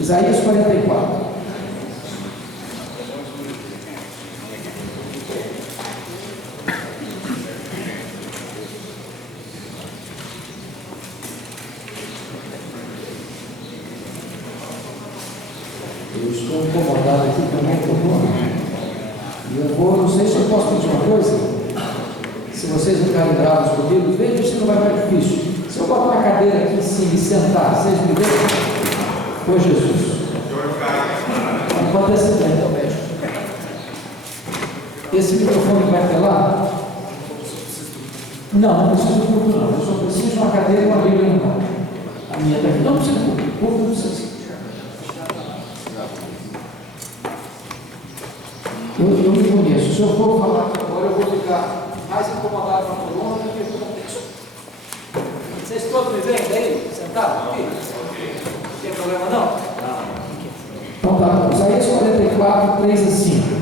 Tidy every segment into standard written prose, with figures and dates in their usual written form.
Isaías 44. Eu estou incomodado aqui também com o nome. E eu vou, não sei se eu posso pedir uma coisa. Se vocês não ficarem bravos comigo, veja se não vai mais difícil. Se eu botar uma cadeira aqui em cima e sentar, vocês me veem? Foi Jesus. Pode ser também. Esse microfone vai até lá? Não precisa de público não. Eu só preciso de uma cadeira e uma Bíblia no carro. A minha está aqui. Não precisa de público. Público não precisa. Eu me conheço. Se eu for falar aqui agora, eu vou ficar mais incomodado com a coluna do que com o texto. Vocês todos me veem daí? Sentados aqui? Não tem problema não? Então tá, Isaías 44, 3 a 5.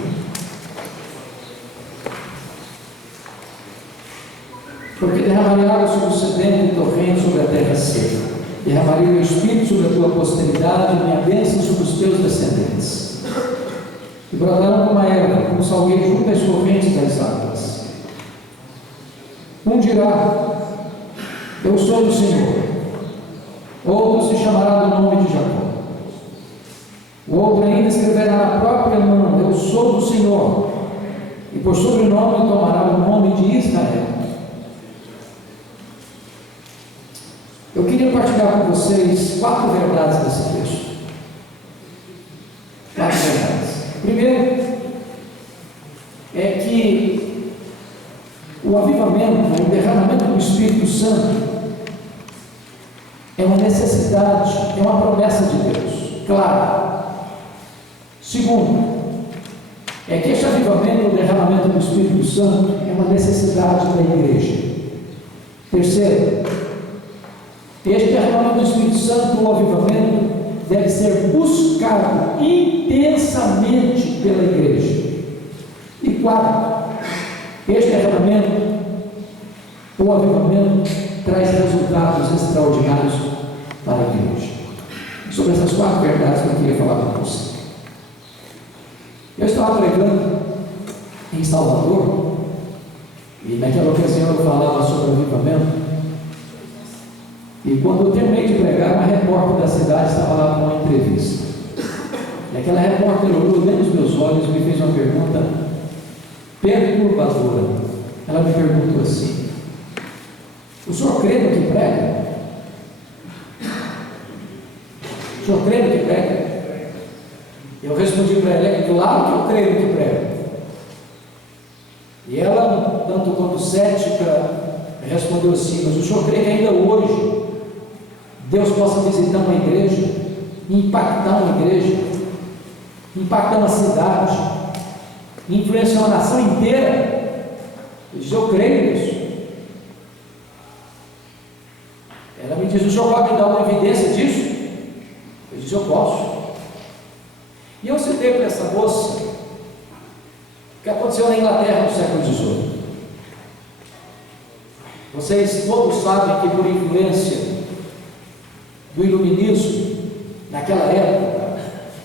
Porque derramarei água sobre o sedento e torrente sobre a terra seca. Derramarei o meu espírito sobre a tua posteridade e minha bênção sobre os teus descendentes. E brotarão como a erva, como salgueiro junto às correntes das águas. Um dirá: eu sou do Senhor. Outro se chamará do nome de Jacó. O outro ainda escreverá na própria mão: eu sou do Senhor. E por sobrenome tomará o nome de Israel. Eu queria partilhar com vocês 4 verdades desse texto. 4 verdades. Primeiro, é que o avivamento, o derramamento do Espírito Santo é uma necessidade, é uma promessa de Deus, claro. Segundo, é que este avivamento, o derramamento do Espírito Santo é uma necessidade da igreja. Terceiro, este derramamento do Espírito Santo, o avivamento, deve ser buscado intensamente pela igreja. E 4, este derramamento, o avivamento, traz resultados extraordinários para a igreja. Sobre essas 4 verdades que eu queria falar com você. Eu estava pregando em Salvador, e naquela ocasião eu falava sobre avivamento. E quando eu terminei de pregar, uma repórter da cidade estava lá com uma entrevista. E aquela repórter olhou dentro dos meus olhos e me fez uma pergunta perturbadora. Ela me perguntou assim: o senhor crê no que prega? O senhor crê no que prega? Eu respondi para ela: é claro que eu creio no que prega. E ela, tanto quanto cética, respondeu assim: mas o senhor crê que ainda hoje Deus possa visitar uma igreja, impactar uma igreja, impactar uma cidade, influenciar uma nação inteira? Eu disse: eu creio nisso. Ela me disse: o senhor pode me dar uma evidência disso? Eu disse: eu posso. E eu citei para essa moça o que aconteceu na Inglaterra no século XVIII. Vocês todos sabem que, por influência do iluminismo, naquela época,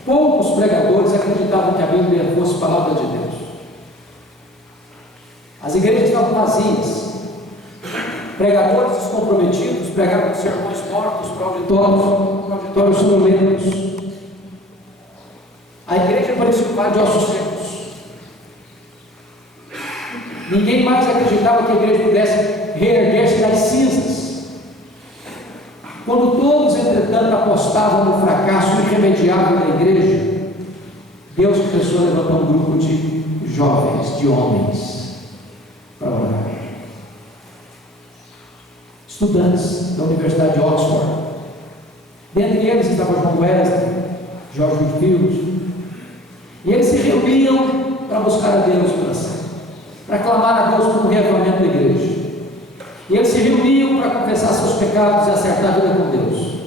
poucos pregadores acreditavam que a Bíblia fosse palavra de Deus. As igrejas estavam vazias. Pregadores descomprometidos pregavam sermões mortos para auditórios sonolentos. A igreja parecia um par de ossos secos. Ninguém mais acreditava que a igreja pudesse reerguer-se das cinzas. Quando todos, entretanto, apostavam no fracasso irremediável da igreja, Deus começou a levantar um grupo de jovens, de homens, para orar. Estudantes da Universidade de Oxford. Dentre eles estava John Wesley, George Whitefield. E eles se reuniam para buscar a Deus em oração, para clamar a Deus por um reavivamento da igreja. E eles se reuniam para confessar seus pecados e acertar a vida com Deus.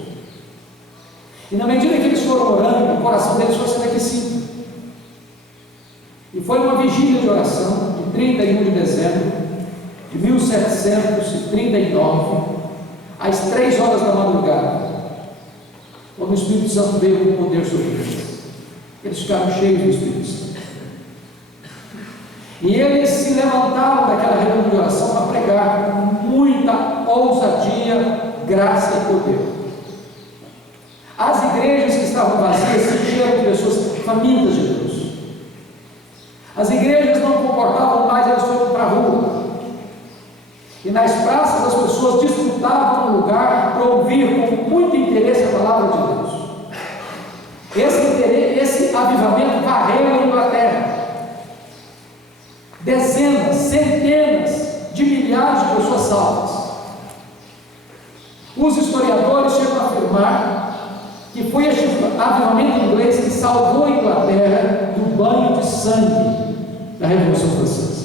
E na medida que eles foram orando, o coração deles foi sendo aquecido. E foi uma vigília de oração, de 31 de dezembro de 1739, às 3 horas da madrugada, quando o Espírito Santo veio com poder sobre eles. Eles ficaram cheios do Espírito Santo. E eles se levantaram daquela reunião de oração para pregar com muita ousadia, graça e poder. As igrejas que estavam vazias se encheram de pessoas famintas de Deus. As igrejas não comportavam mais, elas foram para a rua. E nas praças as pessoas disputavam um lugar para ouvir com muito interesse a palavra de Deus. Esse avivamento varreu a Inglaterra. Dezenas, centenas de milhares de pessoas salvas. Os historiadores chegam a afirmar que foi este avivamento inglês que salvou a Inglaterra do banho de sangue da Revolução Francesa.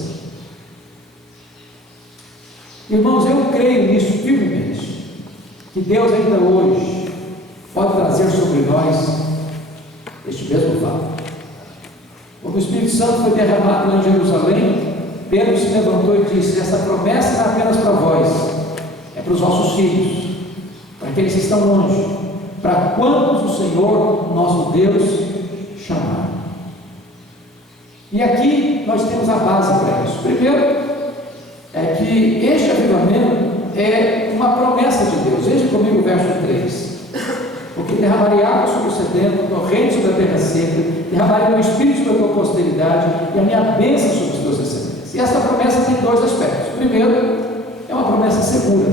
Irmãos, eu creio nisso firmemente, que Deus ainda hoje pode trazer sobre nós este mesmo fato. Quando o Espírito Santo foi derramado lá em Jerusalém, Pedro se levantou e disse: essa promessa não é apenas para vós, é para os vossos filhos, para aqueles que estão longe, para quantos o Senhor, nosso Deus, chamar. E aqui nós temos a base para isso. Primeiro, é que este avivamento é uma promessa de Deus. Veja comigo o verso 3. Porque derramarei água sobre o sedento, torrente sobre a terra seca, derramarei meu espírito sobre a tua posteridade e a minha bênção sobre os teus descendentes. E esta promessa tem dois aspectos. Primeiro, é uma promessa segura.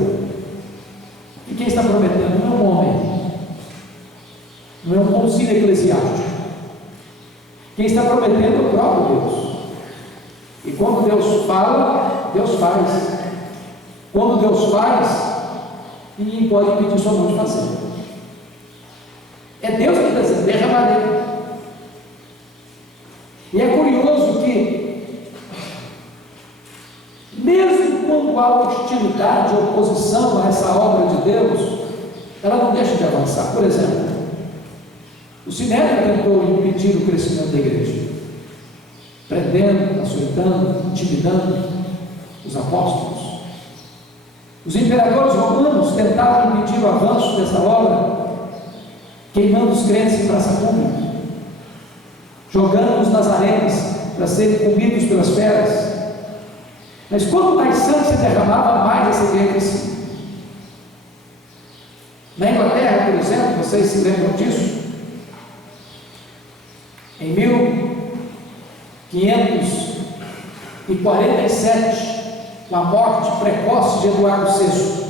E quem está prometendo não é um homem, não é um concílio eclesiástico. Quem está prometendo é o próprio Deus. E quando Deus fala, Deus faz. Quando Deus faz, ninguém pode impedir sua mão de fazer. É Deus que está dizendo: derramarei. E é curioso que, mesmo quando há hostilidade, oposição a essa obra de Deus, ela não deixa de avançar. Por exemplo, o Sinédrio tentou impedir o crescimento da igreja, prendendo, açoitando, intimidando os apóstolos. Os imperadores romanos tentaram impedir o avanço dessa obra, queimando os crentes em praça pública, jogando-os nas arenas para serem comidos pelas feras. Mas quanto mais sangue se derramava, mais essa igreja crescia. Na Inglaterra, por exemplo, vocês se lembram disso? Em 1547, com a morte precoce de Eduardo VI,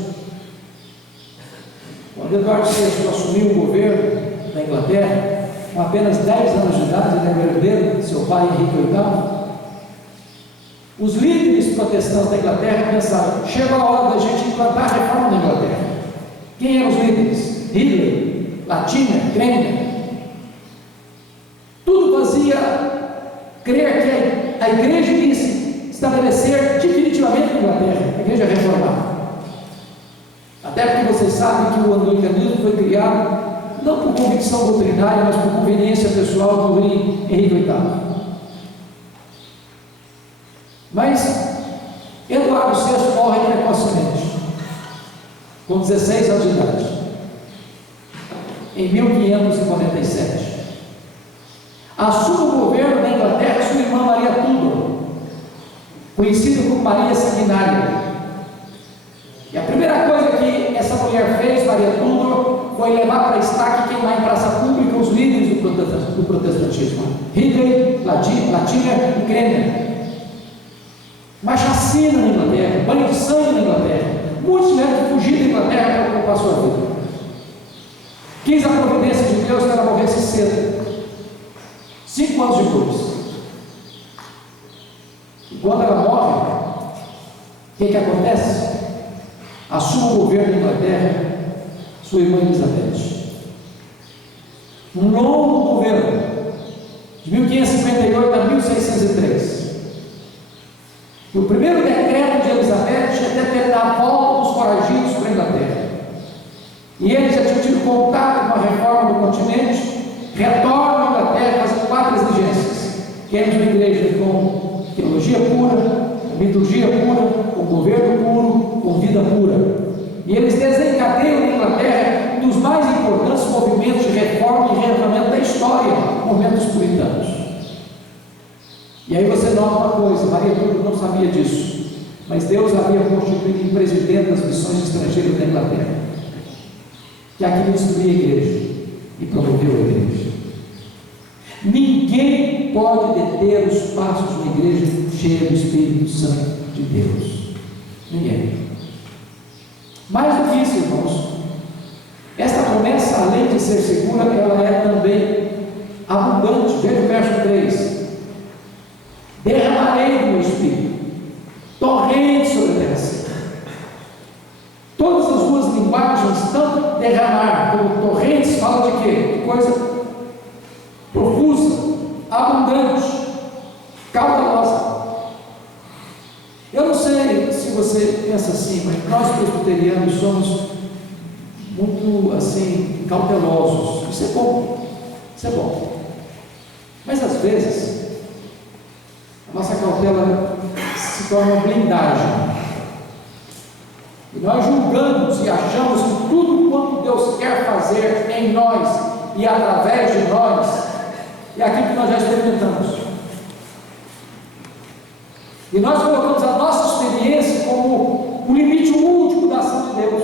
quando Eduardo VI assumiu o governo da Inglaterra, com apenas 10 anos de idade, ele era herdeiro de seu pai Henrique VIII, os líderes protestantes da Inglaterra pensaram: chegou a hora da gente implantar a reforma na Inglaterra. Quem eram os líderes? Hitler, Latimer, Cranmer. Tudo fazia crer que a igreja iria se estabelecer definitivamente na Inglaterra, a igreja reformada. Até porque vocês sabem que o anglicanismo foi criado não por convicção doutrinária, mas por conveniência pessoal do rei Henrique VIII. Mas Eduardo VI morre precocemente, com 16 anos de idade, em 1547. Assume o governo da Inglaterra sua irmã Maria Tudor, conhecida como Maria Sanguinária. E a primeira coisa que essa mulher fez, Maria Tudor, foi levar para estaca e queimar em praça pública os líderes do protestantismo: Hitler, Latimer e Cranmer. Uma chacina na Inglaterra, banho de sangue na Inglaterra. Muitos tiveram que fugir da Inglaterra para ocupar sua vida. Quis a providência de Deus que ela morresse cedo, 5 anos depois. E quando ela morre, o que acontece? Assume o governo da Inglaterra sua irmã Elizabeth. Um longo governo, de 1558 a 1603. E o primeiro decreto de Elizabeth é determinar a volta dos foragidos para a Inglaterra. E eles já tinham tido contato com a reforma do continente, retornam à Inglaterra fazendo 4 exigências: queremos uma igreja com teologia pura, com liturgia pura, com governo puro, com vida pura. E eles desencadeiam na Inglaterra dos mais importantes movimentos de reforma e reavivamento da história, movimentos puritanos. E aí você nota uma coisa: Maria Túlio não sabia disso, mas Deus havia constituído presidente das missões estrangeiras da Inglaterra, que aqui destruía a igreja e promoveu a igreja. Ninguém pode deter os passos de uma igreja cheia do Espírito Santo de Deus. Ninguém. Mais do que isso, irmãos, esta promessa, além de ser segura, ela é também abundante. Veja o verso 3: derramarei do meu Espírito torrentes sobre a terra seca. Todas as duas linguagens, tanto derramar como torrentes, falam de quê? De coisa profusa, abundante, caudalosa. Eu não sei se você pensa assim, mas nós presbiterianos somos muito assim, cautelosos. Isso é bom, isso é bom. Mas às vezes a nossa cautela se torna uma blindagem, e nós julgamos e achamos que tudo quanto Deus quer fazer em nós e através de nós é aquilo que nós já experimentamos, e nós colocamos a nossa experiência como o limite último da ação de Deus.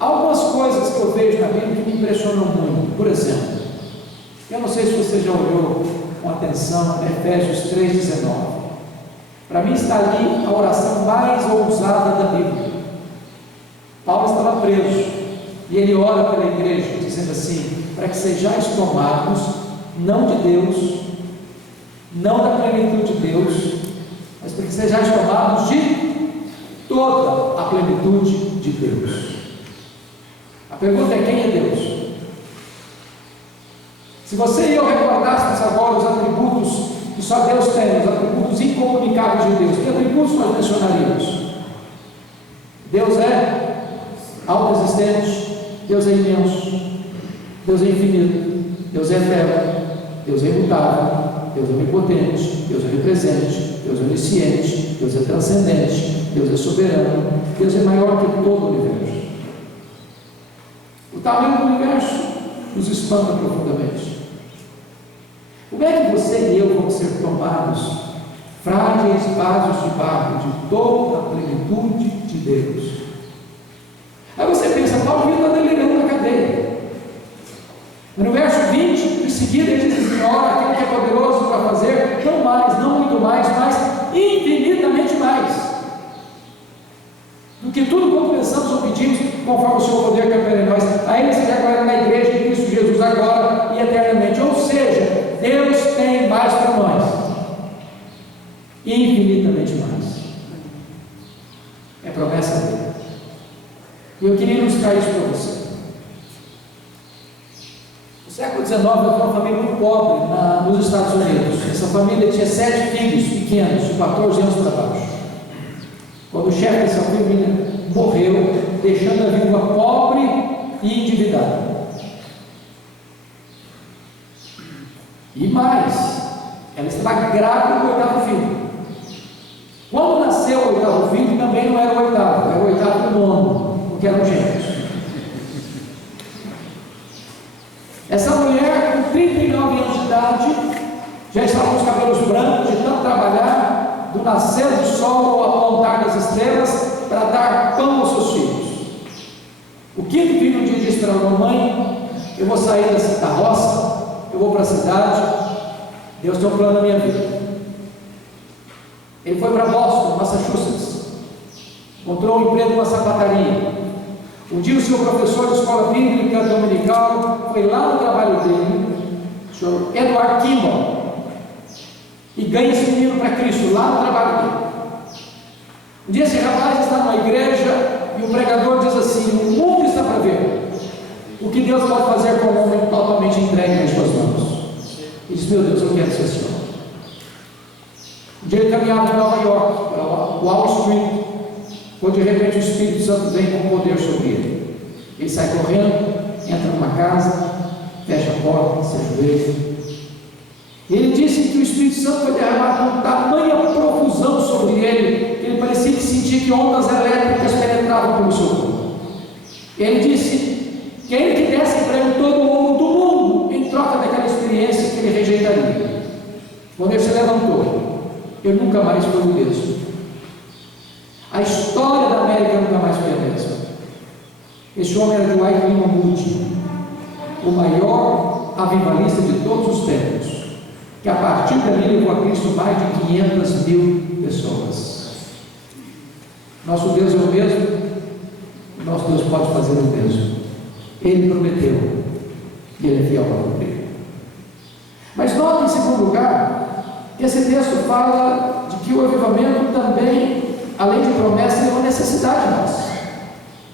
Há algumas coisas que eu vejo na Bíblia que me impressionam muito. Por exemplo, eu não sei se você já olhou com atenção Efésios 3,19. Para mim está ali a oração mais ousada da Bíblia. Paulo estava preso e ele ora pela igreja, dizendo assim: para que sejais tomados, não de Deus, não da plenitude de Deus, mas para que sejais tomados de toda a plenitude de Deus. A pergunta é: quem é Deus? Se você e eu recordássemos agora os atributos que só Deus tem, os atributos incomunicáveis de Deus, que atributos nós mencionaríamos? Deus é autoexistente, Deus é imenso, Deus é infinito, Deus é eterno, Deus é imutável, Deus é onipotente, Deus é onipresente, Deus é onisciente, Deus é transcendente, Deus é soberano, Deus é maior que todo o universo. O tamanho do universo nos espanta profundamente. Como é que você e eu vamos ser tomados, frágeis vasos de barro, de toda a plenitude de Deus? Aí você pensa: Paulo está delirando na cadeia. Mas no verso 20, em seguida, ele diz assim: ora, aquele que é poderoso para fazer, não mais, não muito mais, mas infinitamente mais do que tudo quanto pensamos ou pedimos, conforme o seu poder que opera em nós. A Ele seja agora na igreja de Cristo Jesus, agora e eternamente. Ou seja, Deus tem mais para nós, infinitamente mais. É promessa dele. E eu queria ilustrar isso para você. No século XIX, eu tinha uma família muito pobre nos Estados Unidos. Essa família tinha 7 filhos pequenos, de 14 anos para baixo. Quando o chefe dessa família morreu, deixando a viúva pobre e endividada. E mais, ela estava grávida do 8º filho. Quando nasceu o 8º filho, também não era o 8º, era o 8º e o 9º, porque eram gêmeos. Essa mulher, com 39 anos de idade, já estava com os cabelos brancos de tanto trabalhar, do nascer do sol ao apontar das estrelas, para dar pão aos seus filhos. O 5º filho um dia disse para a mamãe: eu vou sair da roça, eu vou para a cidade, Deus tem um plano na minha vida. Ele foi para Boston, Massachusetts, encontrou um emprego numa sapataria. Um dia o seu professor de escola bíblica dominical foi lá no trabalho dele, o senhor Edward Kimball, e ganha esse menino para Cristo lá no trabalho dele. Um dia esse rapaz está numa igreja e o pregador diz assim: o mundo está para ver o que Deus pode fazer com um homem totalmente entregue nas suas mãos. E diz: meu Deus, eu quero ser esse homem. Um dia ele caminhava em Nova York, para Wall Street, quando de repente o Espírito Santo vem com poder sobre ele. Ele sai correndo, entra numa casa, fecha a porta, se ajoelha. Ele disse que o Espírito Santo foi derramado com tamanha profusão sobre ele, que ele Ele parecia que sentia que ondas elétricas penetravam pelo seu corpo. Ele disse que ele que desse para ele todo o ouro do mundo em troca daquela experiência que ele rejeitaria. Quando ele se levantou, ele nunca mais foi o mesmo. A história da América nunca mais foi a mesma. Esse homem era de Dwight Lyman Moody, o maior avivalista de todos os tempos, que a partir dali levou a Cristo mais de 500.000 pessoas. Nosso Deus é o mesmo, nosso Deus pode fazer o mesmo. Ele prometeu e Ele é fiel para cumprir. Mas note, em segundo lugar, que esse texto fala de que o avivamento também, além de promessa, é uma necessidade nossa.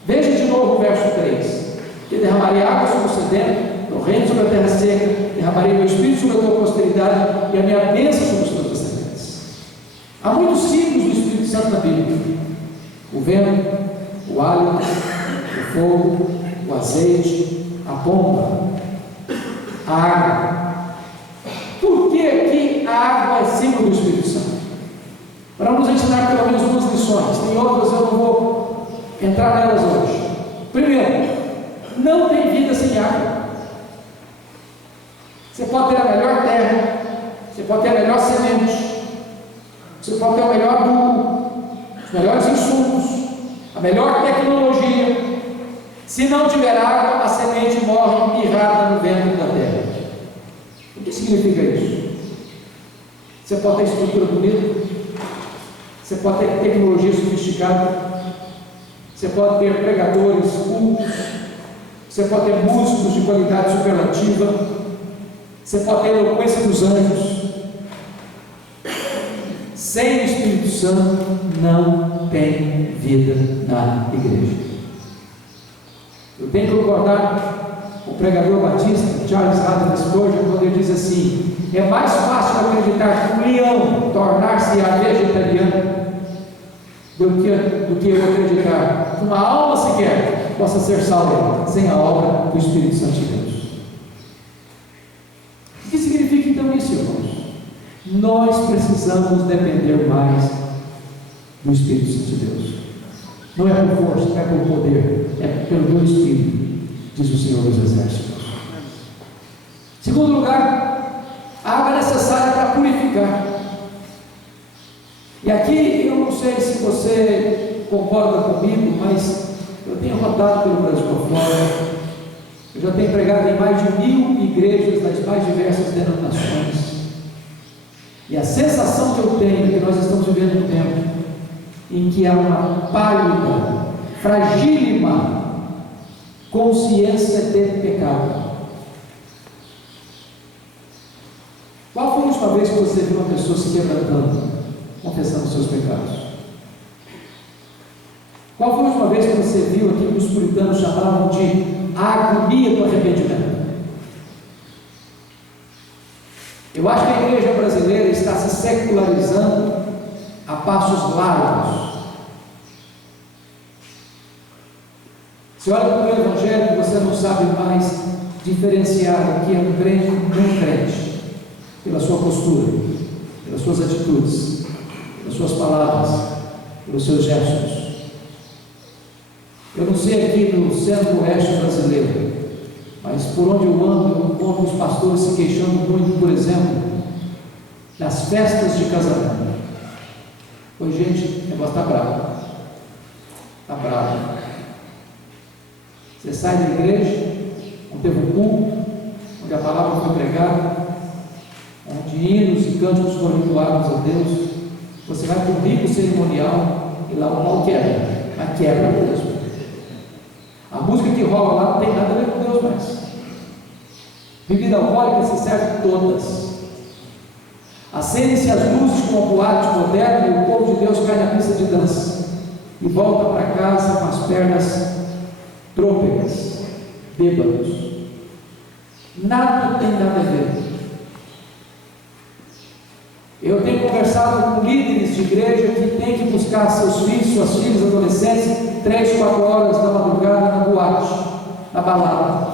Veja de novo o verso 3: que derramarei água sobre o sedento, no reino sobre a terra seca, derramarei meu espírito sobre a tua posteridade e a minha bênção sobre os teus descendentes. Há muitos signos do Espírito Santo na Bíblia: o vento, o hálito, o fogo, o azeite, a pomba, a água. Por que aqui a água é símbolo do Espírito Santo? Para nos ensinar pelo menos duas lições. Tem outras, eu não vou entrar nelas hoje. Primeiro, não tem vida sem água. Você pode ter a melhor terra, você pode ter a melhor semente, você pode ter o melhor adubo, os melhores insumos, a melhor tecnologia. Se não tiver água, a semente morre mirrada no ventre da terra. O que significa isso? Você pode ter estrutura bonita, você pode ter tecnologia sofisticada, você pode ter pregadores cultos, você pode ter músicos de qualidade superlativa, você pode ter a eloquência dos anjos. Sem o Espírito Santo não tem vida na igreja. Eu tenho que concordar com o pregador batista Charles Haddon Spurgeon quando ele diz assim: é mais fácil acreditar que um leão tornar-se vegetariano do que eu acreditar que uma alma sequer possa ser salva sem a obra do Espírito Santo de Deus. O que significa então isso, irmãos? Nós precisamos depender mais do Espírito Santo de Deus. Não é por força, não é por poder, é pelo meu Espírito, diz o Senhor dos Exércitos. Segundo lugar, a água é necessária para purificar. E aqui eu não sei se você concorda comigo, mas eu tenho rodado pelo Brasil afora. Eu já tenho pregado em mais de 1000 igrejas das mais diversas denominações. E a sensação que eu tenho é que nós estamos vivendo um tempo em que há uma pálida, fragílima consciência de pecado. Qual foi a última vez que você viu uma pessoa se quebrantando, confessando os seus pecados? Qual foi a última vez que você viu aquilo que os puritanos chamavam de agonia do arrependimento? Eu acho que a igreja brasileira está se secularizando a passos largos. Você olha para o Evangelho e você não sabe mais diferenciar o que é um crente e um crente, pela sua postura, pelas suas atitudes, pelas suas palavras, pelos seus gestos. Eu não sei aqui no centro-oeste brasileiro, mas por onde eu ando, eu encontro os pastores se queixando muito, por exemplo, das festas de casamento. Pois, gente, o negócio está bravo. Está bravo. Você sai da igreja, onde teve um culto, onde a palavra foi pregada, onde hinos e cânticos foram entoados a Deus. Você vai para o rico cerimonial e lá o mal quebra, mas quebra mesmo. A música que rola lá não tem nada a ver com Deus mais. Bebida alcoólica se serve todas. Acendem-se as luzes com uma boate moderna e o povo de Deus cai na pista de dança e volta para casa com as pernas trôpegas, bêbados. Nada tem nada a ver. Eu tenho conversado com líderes de igreja que têm que buscar seus filhos, suas filhas, adolescentes, 3, 4 horas da madrugada na boate, na balada,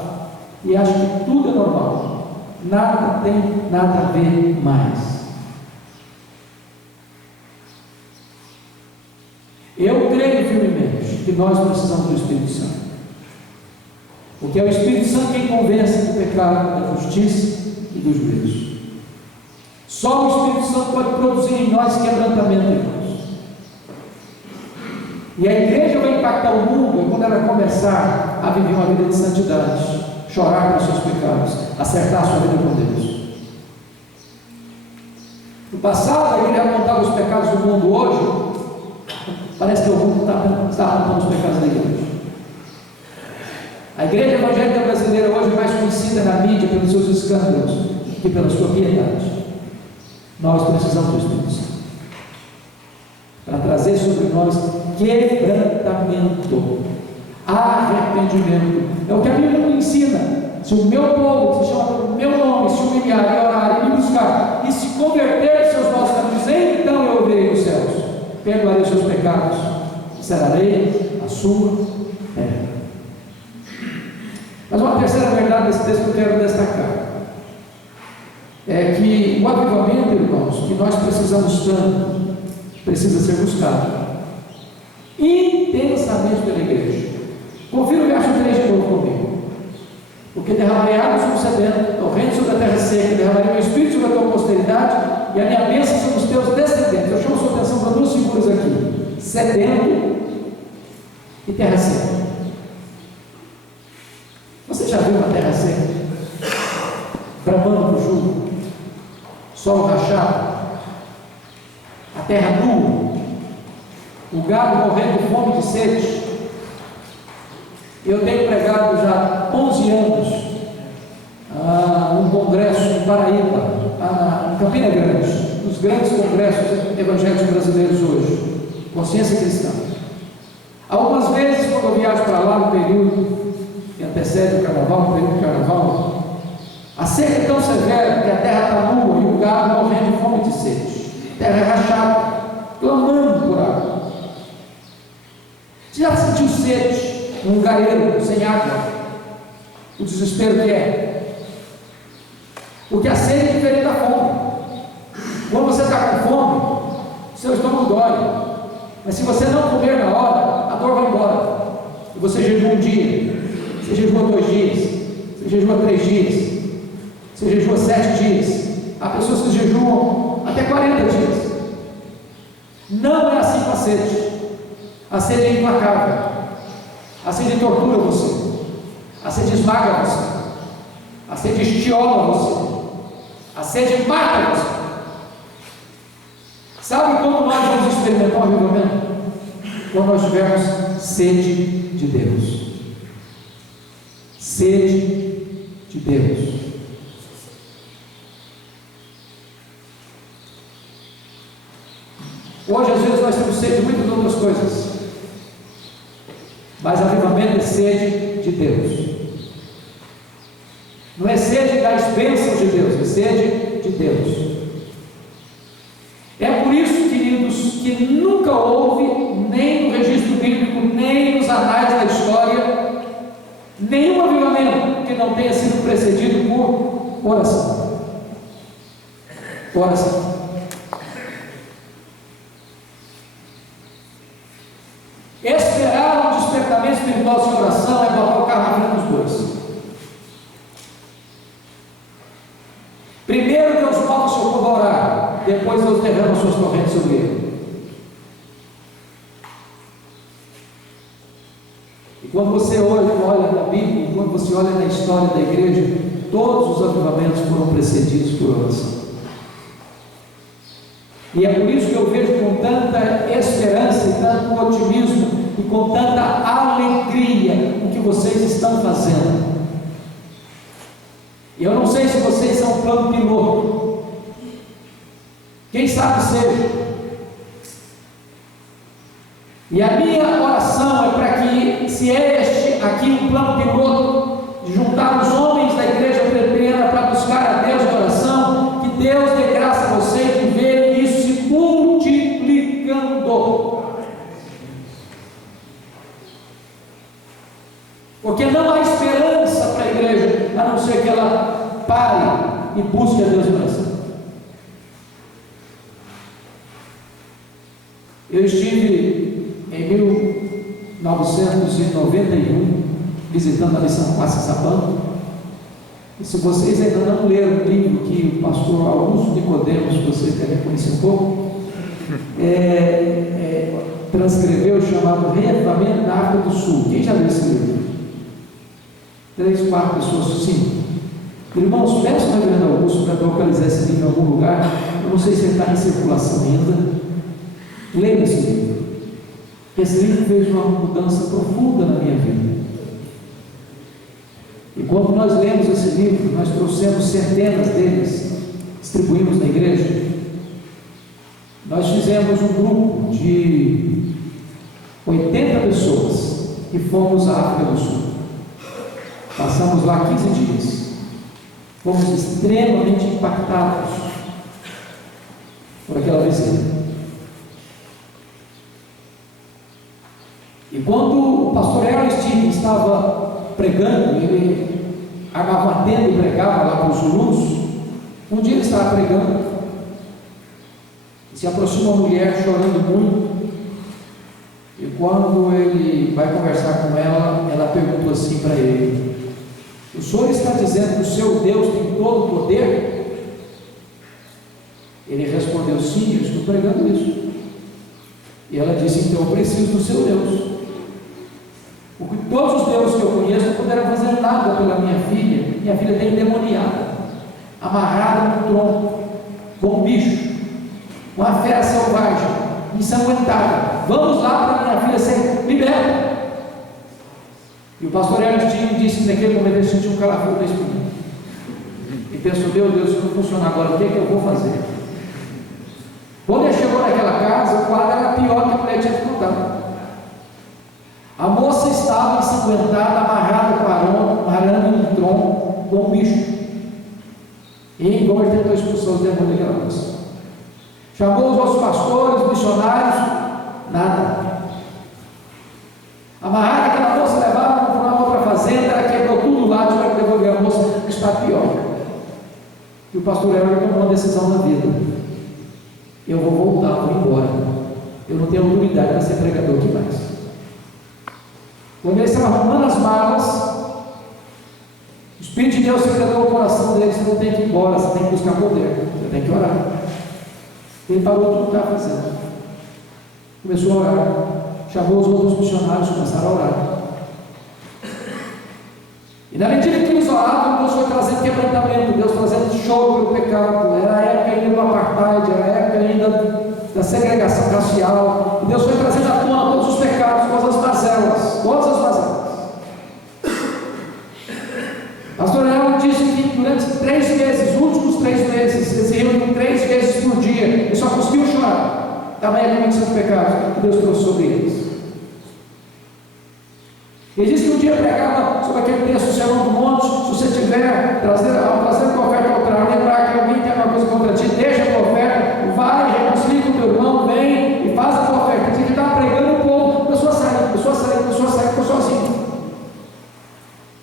e acham que tudo é normal. Nada tem nada a ver mais. Eu creio firmemente que nós precisamos do Espírito Santo. Porque é o Espírito Santo quem convence do pecado, da justiça e do juízo. Só o Espírito Santo pode produzir em nós quebrantamento, irmãos. E a igreja vai impactar o mundo quando ela começar a viver uma vida de santidade, chorar pelos seus pecados, acertar a sua vida com Deus. No passado, a igreja apontava os pecados do mundo. Hoje, parece que o mundo está apontando os pecados da igreja. A igreja evangélica brasileira hoje é mais conhecida na mídia pelos seus escândalos que pela sua piedade. Nós precisamos do Espírito Santo para trazer sobre nós quebrantamento, arrependimento. É o que a Bíblia nos ensina. Se o meu povo, se chama pelo meu nome, se humilhar e orar e me buscar e se converter em seus maus caminhos, então eu ouvirei os céus, perdoarei os seus pecados, sararei a sua terra. Mas uma terceira verdade desse texto que eu quero destacar é que o avivamento, irmãos, que nós precisamos tanto, precisa ser buscado intensamente pela igreja. Confira o verso 3 de novo comigo. Porque derramarei água sobre o sedento, torrente sobre a terra seca, derramarei meu espírito sobre a tua posteridade e a minha bênção sobre os teus descendentes. Eu chamo a sua atenção para duas figuras aqui: sedento e terra seca. Você já viu uma terra seca? Bramando por chuva, solo rachado, a terra nua, o gado morrendo de fome e de sede. Eu tenho pregado já 11 anos num congresso em Paraíba, em Campina Grande, um dos grandes congressos evangélicos brasileiros hoje, Consciência Cristã. Algumas vezes, quando eu viajo para lá no período que antecede o carnaval, no período do carnaval, a seca é tão severa que a terra está nua e o gado morrendo de fome e de sede, terra rachada, clamando por água. Você já sentiu sede num gareiro sem água? O desespero que é, porque a sede é diferente da fome. Quando você está com fome, seu estômago dói, mas se você não comer na hora, a dor vai embora, e você jejua um dia, você jejua 2 dias, você jejua 3 dias, você jejua 7 dias. Há pessoas que jejuam até 40 dias. Não é assim com a sede. A sede é implacável. A sede tortura você. A sede esmaga você. A sede estiola você. A sede mata você. Sabe como nós vamos experimentar o avivamento? Quando nós tivermos sede de Deus. Sede de Deus. Hoje, às vezes, nós temos sede de muitas outras coisas, mas avivamento é sede de Deus. Não é sede das bênçãos de Deus, é sede de Deus. É por isso, queridos, que nunca houve, nem no registro bíblico, nem nos anais da história, nenhum avivamento que não tenha sido precedido por oração. Oração. Esperar um despertamento espiritual sem oração é botar o carro na frente dos dois. Primeiro Deus move o seu povo a orar, depois Deus derrama suas correntes sobre ele. E quando você olha na Bíblia, e quando você olha na história da igreja, todos os avivamentos foram precedidos por oração. E é por isso que eu vejo com tanta esperança e tanto otimismo e com tanta alegria o que vocês estão fazendo. E eu não sei se vocês são um plano piloto. Quem sabe seja. E a minha oração é para que, se é este aqui um plano piloto, de juntar os homens da igreja presbiteriana para buscar a Deus em oração, que Deus dê graça a vocês de verem isso se multiplicando. Porque não há esperança para a igreja, a não ser que ela pare e busque a Deus em oração. Eu estive em 1991, visitando a missão Coaçaçapã. E se vocês ainda não leram o livro que o pastor Augusto Nicodemos, vocês devem conhecer um pouco, transcreveu, chamado Reavivamento na África do Sul. Quem já leu esse livro? 3, 4 pessoas, 5. Irmãos, peço ao reverendo Augusto para localizar esse livro em algum lugar. Eu não sei se ele está em circulação ainda. Leia esse livro. Esse livro fez uma mudança profunda na minha vida. E quando nós lemos esse livro, nós trouxemos centenas deles, distribuímos na igreja. Nós fizemos um grupo de 80 pessoas e fomos à África do Sul. Passamos lá 15 dias. Fomos extremamente impactados por aquela visita. E quando o pastor Ernest estava pregando, ele armava uma tenda e pregava lá para os Zulus. Um dia ele estava pregando, se aproxima uma mulher chorando muito, e quando ele vai conversar com ela, ela perguntou assim para ele: o senhor está dizendo que o seu Deus tem todo o poder? Ele respondeu: sim, eu estou pregando isso. E ela disse: então eu preciso do seu Deus, porque todos os deuses que eu conheço não puderam fazer nada pela minha filha. Minha filha está endemoniada, amarrada no tronco, com um bicho, uma fera selvagem, ensanguentada. Vamos lá para minha filha ser liberta. E o pastor Ernest disse que naquele momento ele sentiu um calafrio na espinha. E pensou: meu Deus, se não funcionar agora, o que é que eu vou fazer? Quando ele chegou naquela casa, o quadro era pior que a mulher tinha contado. A moça estava ensanguentada, amarrada com arame no tronco, com um bicho. E então ele tentou expulsar os demônios daquela moça. Chamou os outros pastores, missionários, nada. Amarraram aquela moça, levaram para uma outra fazenda, ela quebrou tudo lá, tiveram que devolver a moça, que está pior. E o pastor Aaron tomou uma decisão na vida: eu vou voltar, vou embora. Eu não tenho autoridade para ser pregador aqui mais. Quando ele estava arrumando as malas, o Espírito de Deus se entregou ao coração dele: você não tem que ir embora, você tem que buscar poder, você tem que orar. Ele parou tudo que estava fazendo, começou a orar, chamou os outros missionários, começaram a orar. E na medida que eles oravam, Deus foi trazendo quebrantamento, Deus trazendo choro pelo pecado. Era a época ainda do apartheid, era a época ainda da segregação racial, e Deus foi trazendo à tona todos os pecados, todas as mazelas, todas as mazelas. Pastor Leão disse que durante 3 meses, os últimos 3 meses, eles se reuniam 3 vezes por dia, e só conseguiam chorar, tamanha convicção de pecados que Deus trouxe sobre eles. Ele disse que um dia pregava sobre aquele texto do Sermão do Monte: se você tiver trazendo a oferta ao altar, lembrar que alguém tem alguma coisa contra ti, deixa a tua oferta, vai, reconcilia com o teu irmão, vem e faz a tua oferta. Ele estava pregando o povo, pessoa sai, ficou sozinho.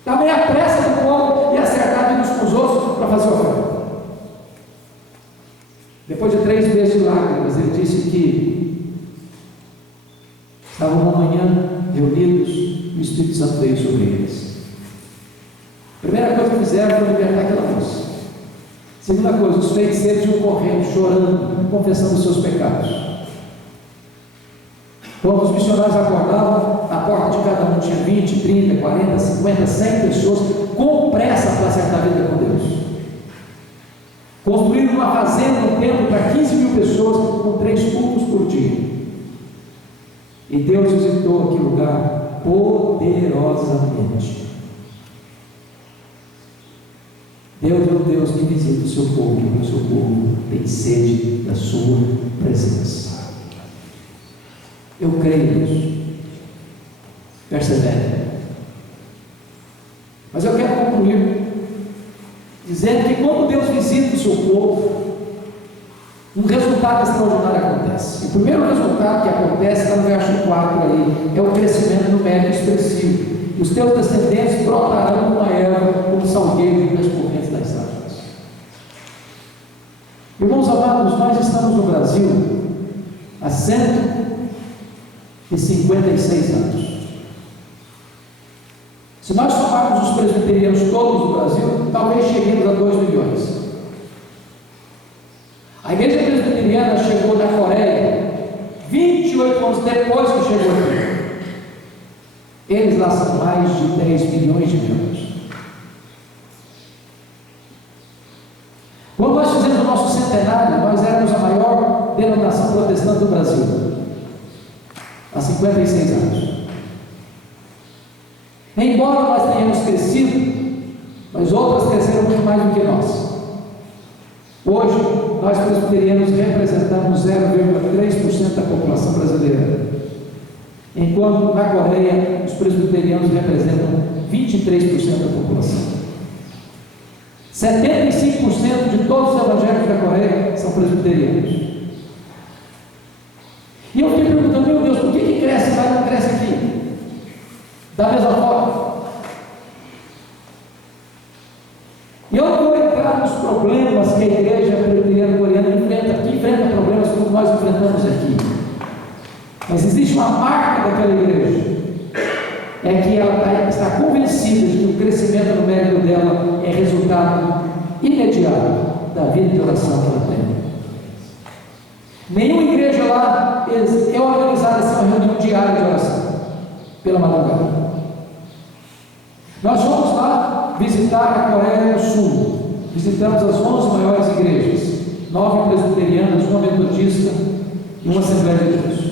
Também a pressa do povo e acertar uns com os outros para fazer a oferta. Depois de 3 meses de lágrimas, ele disse que estavam uma manhã reunidos e o Espírito Santo veio sobre eles. A primeira coisa que fizeram foi libertar aquela moça. Segunda coisa, os feiticeiros iam correndo, chorando, confessando os seus pecados. Quando os missionários acordavam, a porta de cada um tinha 20, 30, 40, 50, 100 pessoas com pressa para acertar a vida com Deus. Construíram uma fazenda, um templo para 15 mil pessoas, com 3 cultos por dia. E Deus visitou aquele lugar poderosamente. Deus é o Deus que visita o seu povo, e o seu povo tem sede da sua presença. Eu creio nisso. Persevere. Mas eu quero concluir dizendo que quando Deus visita o seu povo, um resultado extraordinário acontece. O primeiro resultado que acontece está no verso 4 ali, é o crescimento numérico expressivo. Os teus descendentes brotarão como a erva, como salgueiro das correntes das águas. Irmãos amados, nós estamos no Brasil há 100 e 56 anos. Se nós somarmos os presbiterianos todos do Brasil, talvez cheguemos a 2 milhões. A igreja presbiteriana chegou na Coreia 28 anos depois que chegou aqui. Eles lá são mais de 10 milhões de membros. Quando nós fizemos o nosso centenário, nós éramos a maior denominação protestante do Brasil, há 56 anos. Embora nós tenhamos crescido, mas outras cresceram muito mais do que nós. Hoje, nós presbiterianos representamos 0,3% da população brasileira, enquanto na Coreia os presbiterianos representam 23% da população. 75% de todos os evangélicos da Coreia são presbiterianos. E eu fiquei perguntando, meu Deus, por que cresce lá e não cresce aqui? Da mesma forma. E eu não vou entrar nos problemas que a igreja presbiteriana coreana enfrenta problemas como nós enfrentamos aqui. Mas existe uma marca daquela igreja, é que ela está convencida de que o crescimento numérico dela é resultado imediato da vida de oração que ela tem. Nenhuma igreja lá é organizada assim, uma reunião diária de oração, pela madrugada. Nós fomos lá visitar a Coreia do Sul, visitamos as 11 maiores igrejas, 9 presbiterianas, uma metodista e uma Assembleia de Deus.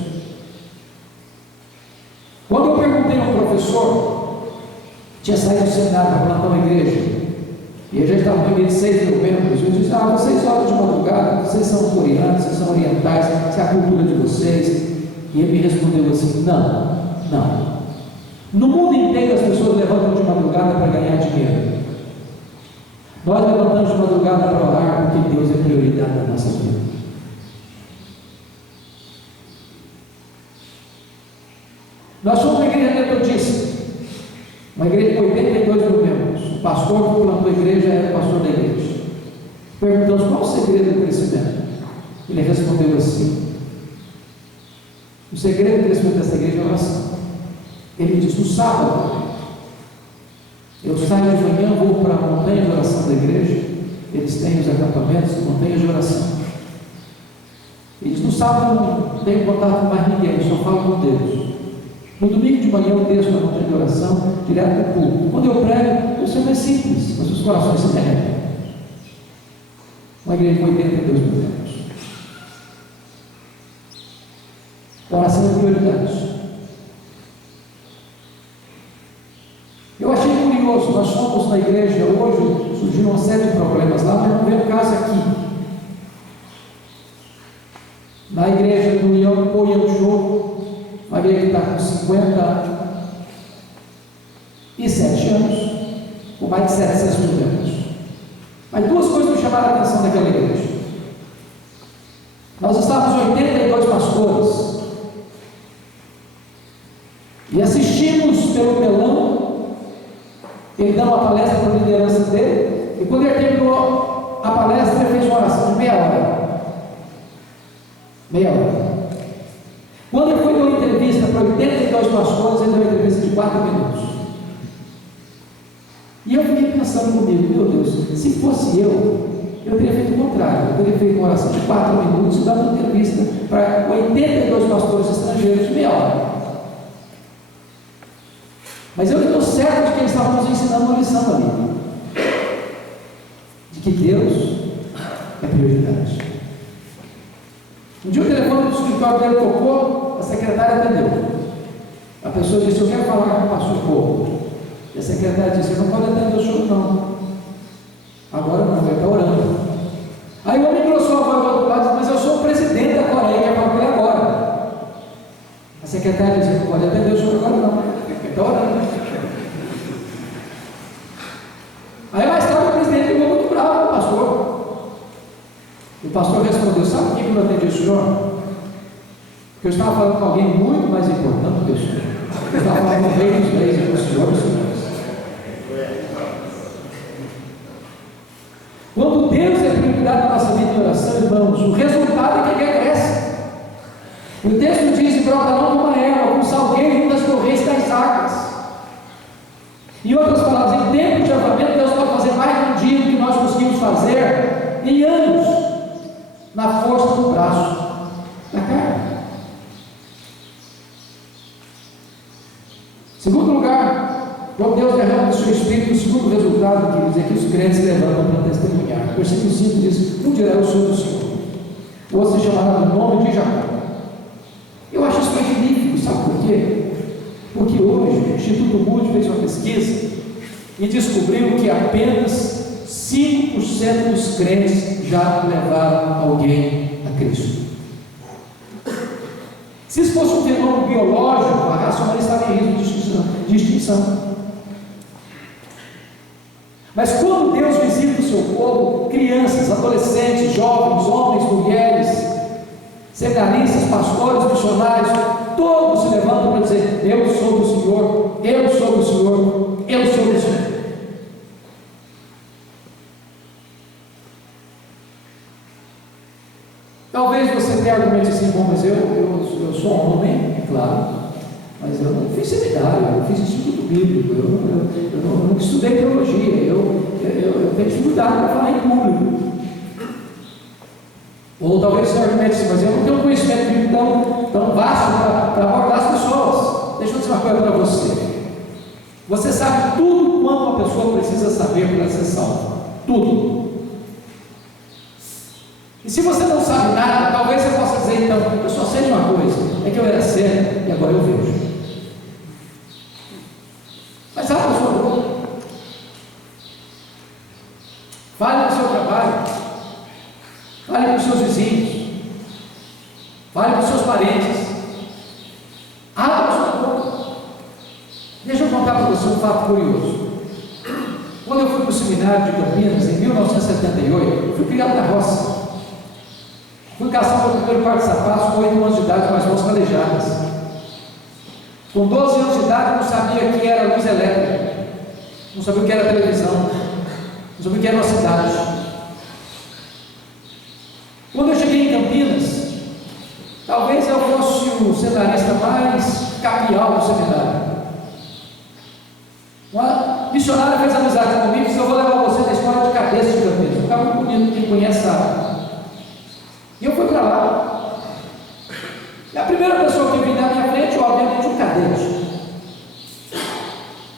Quando eu perguntei ao professor, tinha saído do seminário para plantar uma igreja, e a gente estava no meio de 6 mil membros, eu disse, vocês oram de madrugada, vocês são coreanos, vocês são orientais, essa é a cultura de vocês. E ele me respondeu assim, não. No mundo inteiro as pessoas levantam de madrugada para ganhar dinheiro. Nós levantamos de madrugada para orar porque Deus é prioridade da nossa vida. Nós somos uma igreja metodista, uma igreja com 82 mil membros. O pastor que plantou a igreja era o pastor da igreja. Perguntamos qual o segredo do crescimento. Ele respondeu assim: o segredo do crescimento dessa igreja é oração. Ele diz: no sábado, eu saio de manhã, vou para a montanha de oração da igreja. Eles têm os acampamentos, montanhas de oração. Ele diz: no sábado eu não tenho contato com mais ninguém, eu só falo com Deus. No domingo de manhã eu desço na montanha de oração, direto para o culto. Quando eu prego, isso é mais simples, mas os corações se derretem. Uma igreja com 82 mil membros. Oração é prioridade. Eu achei curioso, nós fomos na igreja hoje, surgiram uma série de problemas lá, mas não veio o caso aqui. Na igreja do Yangpo Yangshu, uma igreja que está com 57 anos, com mais de 700 mil membros. Mas duas coisas me chamaram a atenção daquela igreja. Nós estávamos 82 pastores e assistimos pelo telão, ele dando uma palestra para a liderança dele, e quando ele terminou a palestra, ele fez uma oração de meia hora. Meia hora. Quando ele foi dar uma entrevista para 82 pastores, ele deu uma entrevista de 4 minutos. E eu fiquei pensando comigo, meu Deus, se fosse eu teria feito o contrário. Eu teria feito uma oração de 4 minutos e dado uma entrevista para 82 pastores estrangeiros de meia hora. Mas eu estou certo de que eles estavam nos ensinando uma lição ali, de que Deus é prioridade. Um dia o telefone do escritório dele tocou, a secretária atendeu. A pessoa disse: eu quero falar com o pastor Paulo. E a secretária disse: não pode atender o senhor não. Agora não, vai estar orando. Aí o homem engrossou a voz do outro lado e disse: mas eu sou o presidente da Coreia, quero falar com ele agora. A secretária disse: não pode atender o senhor agora não, vai estar orando. Aí mais tarde o presidente ficou muito bravo com o pastor. O pastor respondeu: sabe por que eu não atendi o senhor? Porque eu estava falando com alguém muito mais importante do que o senhor. Eu estava falando com o rei dos reis e com o senhor dos senhores. Quando Deus é prioridade na nossa vida de oração, irmãos, o resultado é que a igreja cresce. O texto diz: e brotarão como a erva, como salgueiro das correntes das águas. Em outras palavras, em tempo de avivamento, Deus pode fazer mais de um dia do que nós conseguimos fazer em anos, na força do braço da carne. Segundo lugar, quando Deus derrama o seu Espírito, o segundo resultado que diz é que os crentes se levantam para testemunhar. O versículo 5 diz: um dirá o Senhor do Senhor, o outro se chamará do nome de Jacó. Eu acho isso magnífico, sabe por quê? Porque hoje o Instituto Moody fez uma pesquisa e descobriu que apenas 5% dos crentes já levaram alguém a Cristo. Se isso fosse um fenômeno biológico, a raça humana estaria em risco de extinção. Mas quando Deus visita o seu povo, crianças, adolescentes, jovens, homens, mulheres, seminaristas, pastores, missionários, todos se levantam para dizer: eu sou do Senhor, eu sou do Senhor, eu sou do Senhor. Talvez você tenha argumento assim: bom, mas eu sou um homem, é claro, mas eu não fiz seminário, eu fiz instituto bíblico, eu não estudei teologia, eu tenho dificuldade para falar em público. Ou talvez você argumente assim: mas eu não tenho conhecimento bíblico tão vasto para abordar as pessoas. Deixa eu dizer uma coisa para você. Você sabe tudo quanto uma pessoa precisa saber para ser salva. Tudo. E se você não sabe nada, talvez você possa dizer: então, eu só sei de uma coisa, é que eu era cego e agora eu vejo. Mas abra a sua boca. Fale no seu trabalho. Fale com os seus vizinhos. Fale com os seus parentes. Abra a sua boca. Deixa eu contar para você um fato curioso. Quando eu fui para o seminário de Campinas, em 1978, eu fui criado na roça. Fui caçar o meu primeiro par de sapatos com 8 anos de idade, com as mãos calejadas. Com 12 anos de idade, eu não sabia o que era luz elétrica, não sabia o que era televisão, não sabia o que era uma cidade. Quando eu cheguei em Campinas, talvez eu fosse o seminarista mais capial do seminário. Uma missionária fez amizade comigo e disse: eu vou levar você na escola de cabeça de Campinas. Um lugar muito bonito, quem conhece sabe. E eu fui para lá. E a primeira pessoa que veio na minha frente, obviamente, um cadete.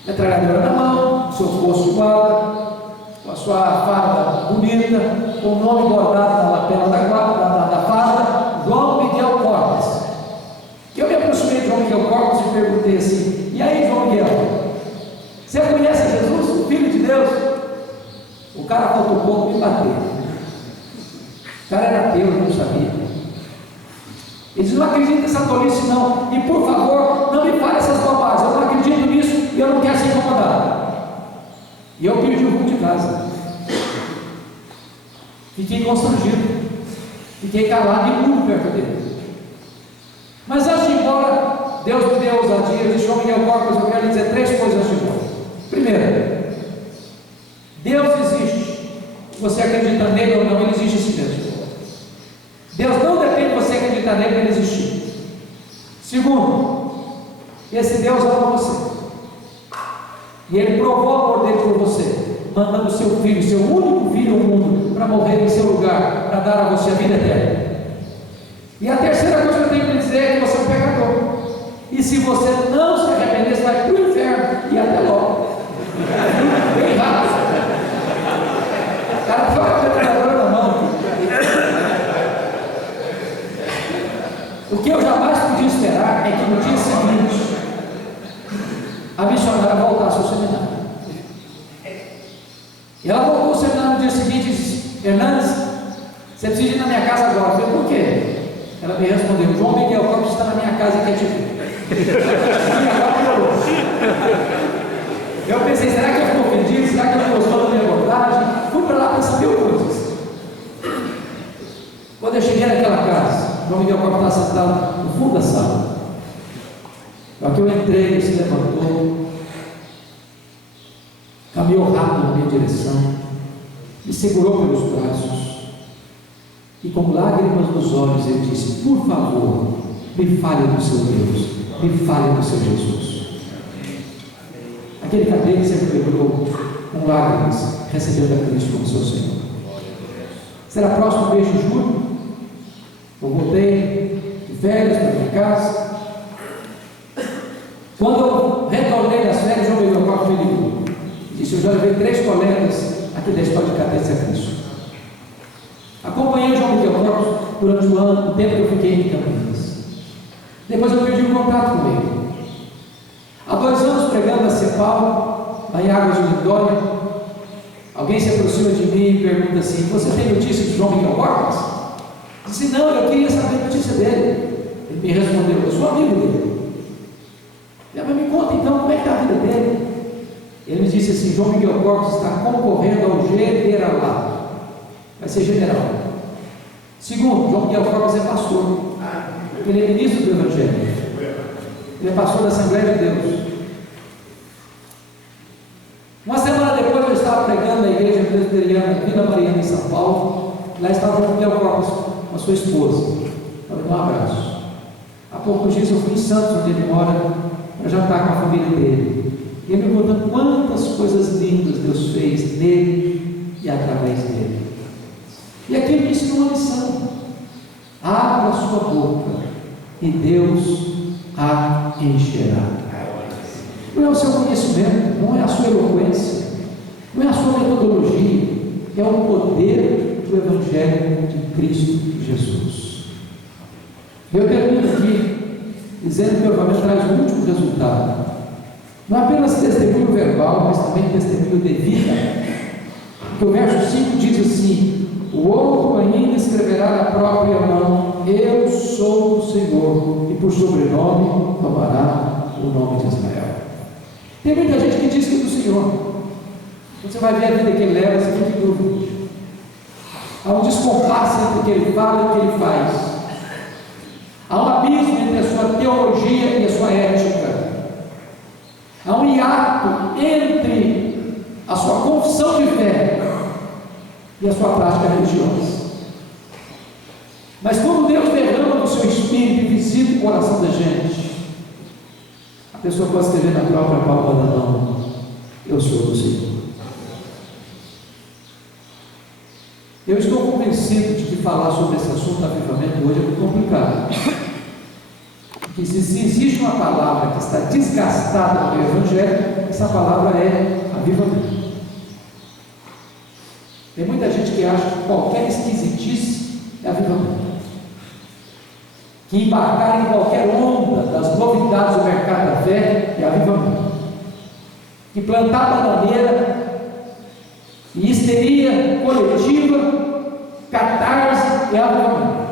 Metralhadora na mão, seu posto de guarda, com a sua farda bonita, com o nome bordado na lapela da farda, João Miguel Cortes. Eu me aproximei de João Miguel Cortes e perguntei assim: e aí, João Miguel, você conhece Jesus, o Filho de Deus? O cara faltou pouco me bater. O cara era ateu, eu não sabia. Ele disse: não acredito nessa tolice não, e por favor, não me fale essas bobagens, eu não acredito nisso e eu não quero ser incomodado. E eu perdi o rumo de casa. Fiquei constrangido, fiquei calado e muito perto dele. Mas antes de ir embora, Deus me deu ousadia. Eu disse: João Miguel Cortes, eu quero lhe dizer 3 coisas antes de ir embora. Primeiro, Deus existe. Você acredita nele ou não, ele existe em si mesmo. Deus não depende de você acreditar nele para ele existir. Segundo, esse Deus ama você. E ele provou o amor dele por você, mandando seu filho, seu único filho ao mundo, para morrer em seu lugar, para dar a você a vida eterna. E a terceira coisa que eu tenho que lhe dizer é que você é um pecador. E se você não se arrepender, você vai para o inferno. E até logo. Bem rápido. O cara foi com a metralhadora na mão. O que eu jamais podia esperar é que no dia seguinte a missionária voltasse ao seminário. E ela voltou ao seminário no dia seguinte e disse: Hernandes, você precisa ir na minha casa agora. Eu falei: por quê? Ela me respondeu: João Miguel Cortes está na minha casa e quer te ver. Eu pensei: será que eu estou ofendido? Será que eu não gostou da minha abordagem? Fui para lá para saber coisas. Quando eu cheguei naquela casa, João Miguel Cortes estava sentado no fundo da sala. Na hora que eu entrei, ele se levantou, caminhou rápido na minha direção, me segurou pelos braços e, com lágrimas nos olhos, ele disse: por favor, Me fale do seu Deus, me fale do seu Jesus. Aquele cabelo que sempre lembrou com lágrimas, recebendo a Cristo como seu Senhor. Será próximo mês de julho? Eu voltei de férias para minha casa. Quando eu retornei das férias, João Miguel Costa me ligou. Disse: eu já levei 3 colegas aqui da Escola de Catequese a Cristo. Acompanhei o João Miguel Costa durante o ano, o tempo que eu fiquei em Campinas. Depois eu perdi o contato com ele. Há 2 anos pregando na Cepal, lá em Águas de Lindóia, alguém se aproxima de mim e pergunta assim: você tem notícia de João Miguel Borges? Disse: não, eu queria saber a notícia dele. Ele me respondeu: eu sou amigo dele. Mas me conta então como é que está a vida dele. Ele me disse assim: João Miguel Borges está concorrendo ao generalato, vai ser general. Segundo, João Miguel Borges é pastor, ele é ministro do Evangelho, ele é pastor da Assembleia de Deus. Uma semana depois eu estava pregando na igreja presbiteriana Vila Mariana em São Paulo. Lá estava João Miguel Borges com a sua esposa. Para dar um abraço. Há poucos dias eu fui em Santos, onde ele mora, para jantar com a família dele. E ele me contando quantas coisas lindas Deus fez nele e através dele. E aqui ele me ensinou uma lição: abra a sua boca e Deus a encherá. Não é o seu conhecimento, não é a sua eloquência, não é a sua metodologia, é o poder do Evangelho de Cristo Jesus. Eu termino aqui dizendo que o Evangelho traz um último resultado. Não apenas testemunho verbal, mas também testemunho de vida. Porque o verso 5 diz assim: o outro ainda escreverá na própria mão: eu sou o Senhor, e por sobrenome tomará o nome de Israel. Tem muita gente que diz que é do Senhor. Você vai ver a vida que ele leva, você fica em dúvida. Há um descompasso entre o que ele fala e o que ele faz. Há um abismo entre a sua teologia e a sua ética. Há um hiato entre a sua confissão de fé e a sua prática religiosa. Mas quando Deus derrama no seu espírito e visita o coração da gente, a pessoa pode escrever na própria palma da mão: eu sou do Senhor. Eu estou convencido de que falar sobre esse assunto do avivamento hoje é muito complicado. Porque se existe uma palavra que está desgastada no Evangelho, essa palavra é avivamento. Tem muita gente que acha que qualquer esquisitice é avivamento. Que embarcar em qualquer onda das novidades do mercado da fé é avivamento. Que plantar bananeira e histeria coletiva, catarse é avivamento.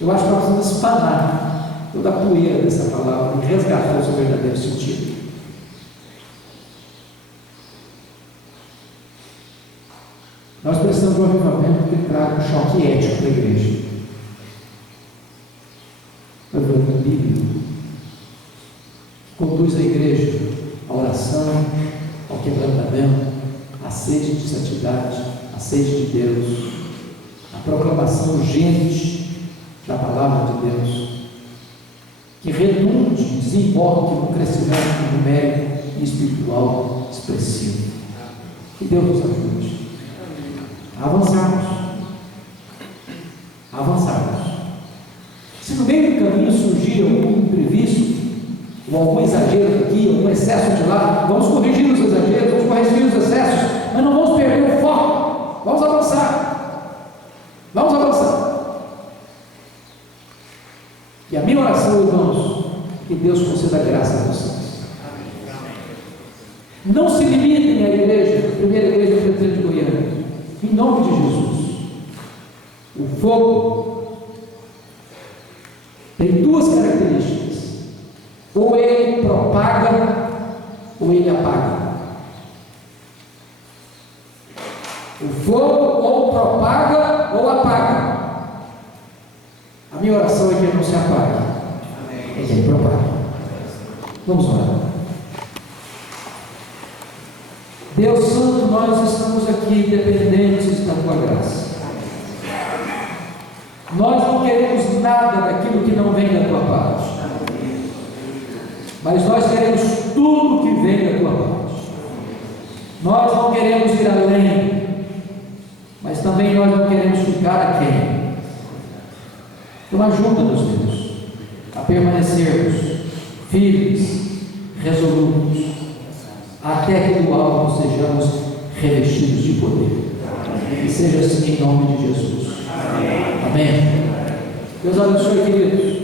Eu acho que nós precisamos espanar toda a poeira dessa palavra e resgatar o seu verdadeiro sentido. Nós precisamos de um avivamento que traga um choque ético para a igreja. O avivamento bíblico conduz a igreja à oração, ao quebrantamento, à sede de santidade, à sede de Deus, à proclamação urgente da palavra de Deus, que redunde, desemboque no crescimento numérico e espiritual expressivo. Que Deus nos ajude a avançarmos. Se no meio do caminho surgir algum imprevisto, ou algum exagero aqui, algum excesso de lá, vamos corrigir os exageros, vamos corrigir os excessos, mas não vamos perder o foco. Vamos avançar. E a minha oração, irmãos, que Deus conceda graça a vocês. Não se limitem à igreja, a primeira igreja presbiteriana de Goiânia, em nome de Jesus. O fogo tem 2 características: ou ele propaga, ou ele apaga. O fogo ou propaga ou apaga. A minha oração é que ele não se apague, é que ele propague. Vamos orar. Deus Santo, nós estamos aqui dependentes da Tua graça. nada daquilo que não vem da tua parte, mas nós queremos tudo que vem da tua parte. Nós não queremos ir além, mas também nós não queremos ficar aquém. Então ajuda-nos, Deus, a permanecermos firmes, resolutos, até que do alto sejamos revestidos de poder. Que seja assim em nome de Jesus. Amém. Deus abençoe, queridos.